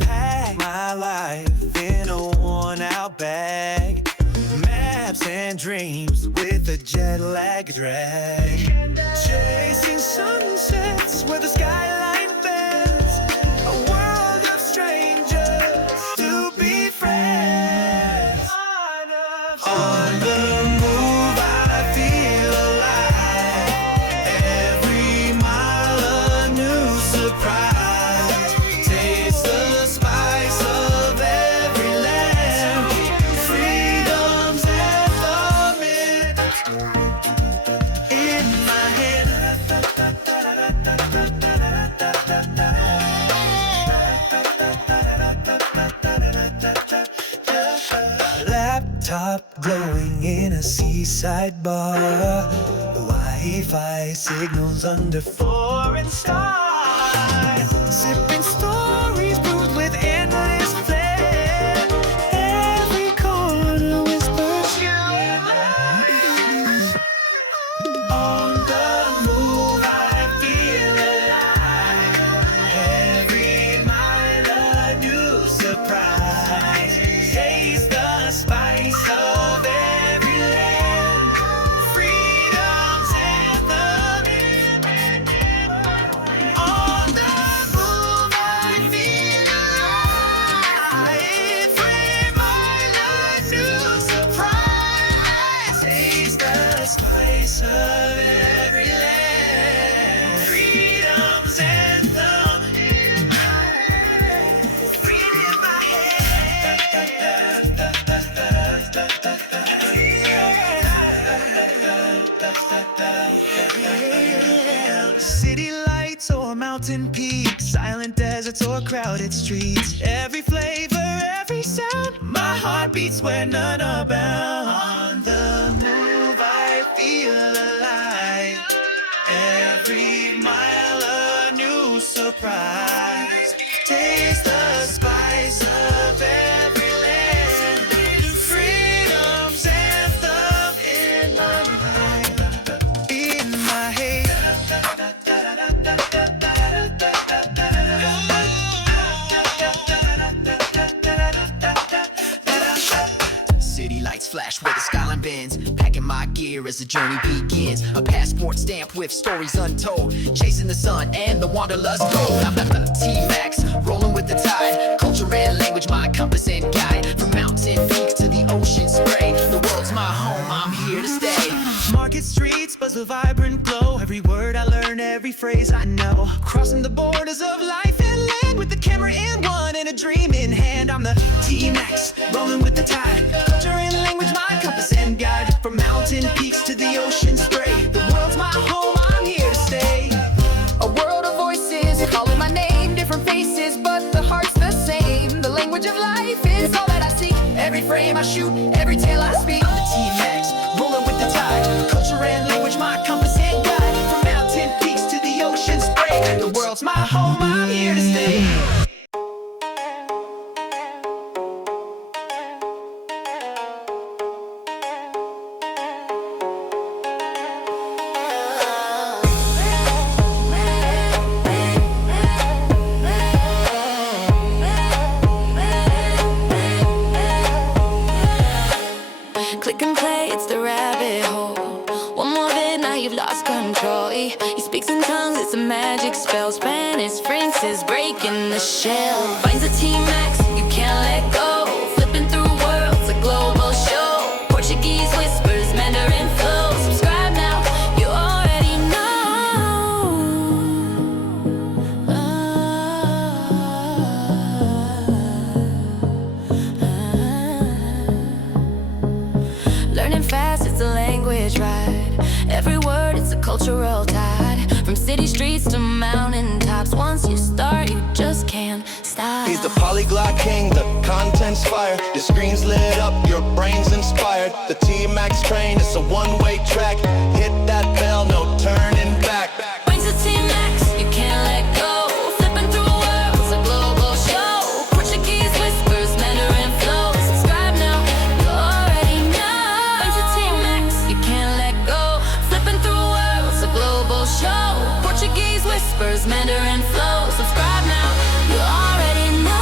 Pack my life in a worn-out bag, maps and dreams with a jet lag drag, chasing sunsets where the skyline bends, a world of strangers to be friends. On the move I feel alive, every mile a new surprise, taste the spice of every land, freedom's anthem in my head. Laptop glowing in a seaside bar, Wi-Fi signals under foreign stars, sipping stories brewed with endless flair, every corner whispers you. On the move I feel alive, every mile a new surprise, taste the spice of every land, freedom's anthem. On the move I feel alive, every mile a new surprise, taste the spice of every land, freedom's anthem in my head. Freedom in my head. City lights or mountain peaks, silent deserts or crowded streets, every flavor, every sound, my heart beats where none are bound. On the move I feel alive, every mile a new surprise, taste the spice of every land, freedom's anthem in my mind, in my head. City lights flash where the skyline bends, packing my gear as the journey begins, a passport stamp with stories untold, chasing the sun and the wanderlust gold. TMax, rolling with the tide, culture and language my compass and guide, from mountain peaks to the ocean spray, the world's my home, I'm here to stay. Market streets buzz with vibrant glow, every word I learn, every phrase I know, crossing the borders of life and land with the camera in one and a dream in hand. I'm the TMax, rolling with the tide, culture and language my compass and guide, from mountain peaks to the ocean spray, the world's my home, I'm here to stay. A world of voices calling my name, different faces, but the heart's the same. The language of life is all that I seek. Every frame I shoot, every tale I speak. The TMax, rolling with the tide, culture and language my compass and guide, from mountain peaks to the ocean spray, the world's my home, I'm here to stay. Click and play, it's the rabbit hole. One more bit, now you've lost control. He speaks in tongues, it's a magic spell. Spanish, French is breaking the shell. Finds a TMax, you can't let go. Flipping through worlds, a global show. Portuguese whispers, Mandarin flow. Subscribe now, you already know. Learning fast, it's a language ride. Every word, it's a cultural tide. From city streets to mountain tops, once you start, you just can't stop. He's the polyglot king, the content's fire. Your screen's lit up, your brain's inspired. The TMax train, it's a one-way track. whispers, Mandarin flow. Subscribe now, you already know.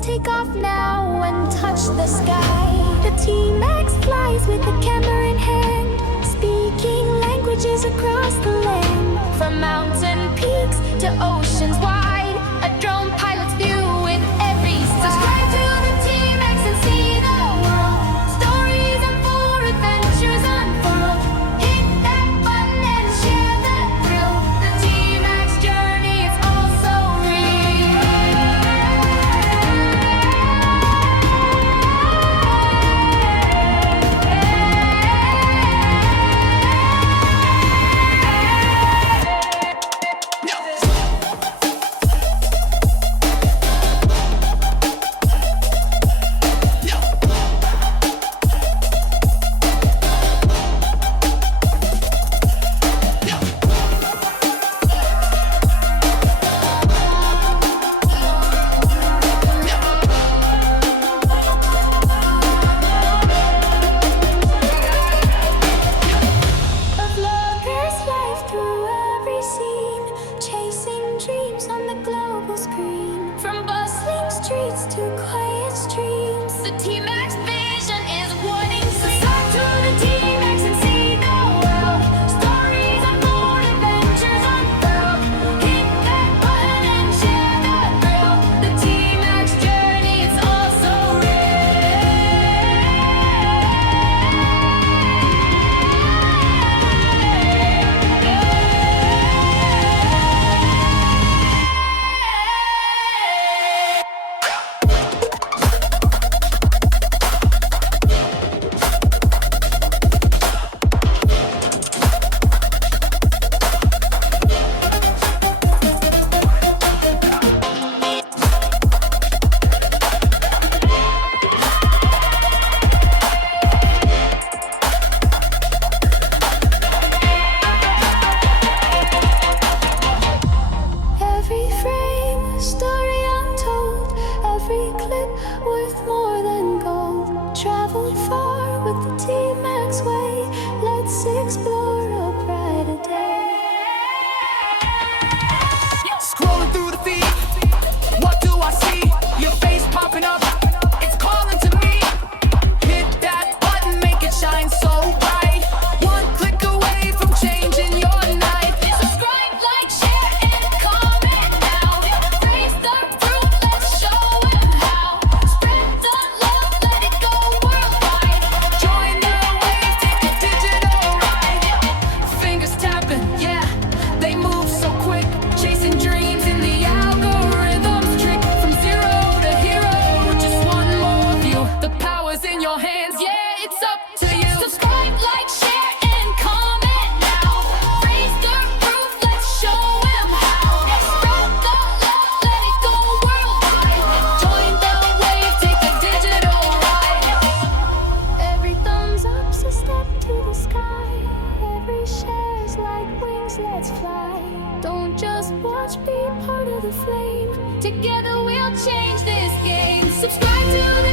Take off now and touch the sky. The TMax flies with the camera in hand, speaking languages across the land. From mountain peaks to oceans wide, a drone pilot's view with every side. Subscribe to the TMax and see the world. Stories unfold, adventures unfold. Hit that button and share the thrill. The TMax journey is also real. From bustling streets to quiet streams, the TMax vision is warning. Subscribe to the TMax and see the world. Stories unfold, adventures unfurled. Hit that button and share the thrill. The TMax journey is also worth more than gold. Traveled far with the TMax way. Let's explore a brighter day. Scrolling through the feed, what do I see? Your face popping up, it's calling to me. Hit that button, make it shine so bright. One click away from changing your life. Subscribe, like, share, and comment now. Raise the roof, let's show 'em how. Spread the love, let it go worldwide. Join the wave, take a digital ride. Fingers tapping, yeah, they move so quick. Chasing dreams in the algorithm's trick. From zero to hero, just one more view. The power's in your hands, yeah, it's up to you. Subscribe, like, share, and comment now. Raise the roof, let's show 'em how. Spread the love, let it go worldwide. Join the wave, take a digital ride. Every thumbs up's a step to the sky. Every share's like wings let's fly. Don't just watch, be part of the flame. Together we'll change this game. Subscribe to the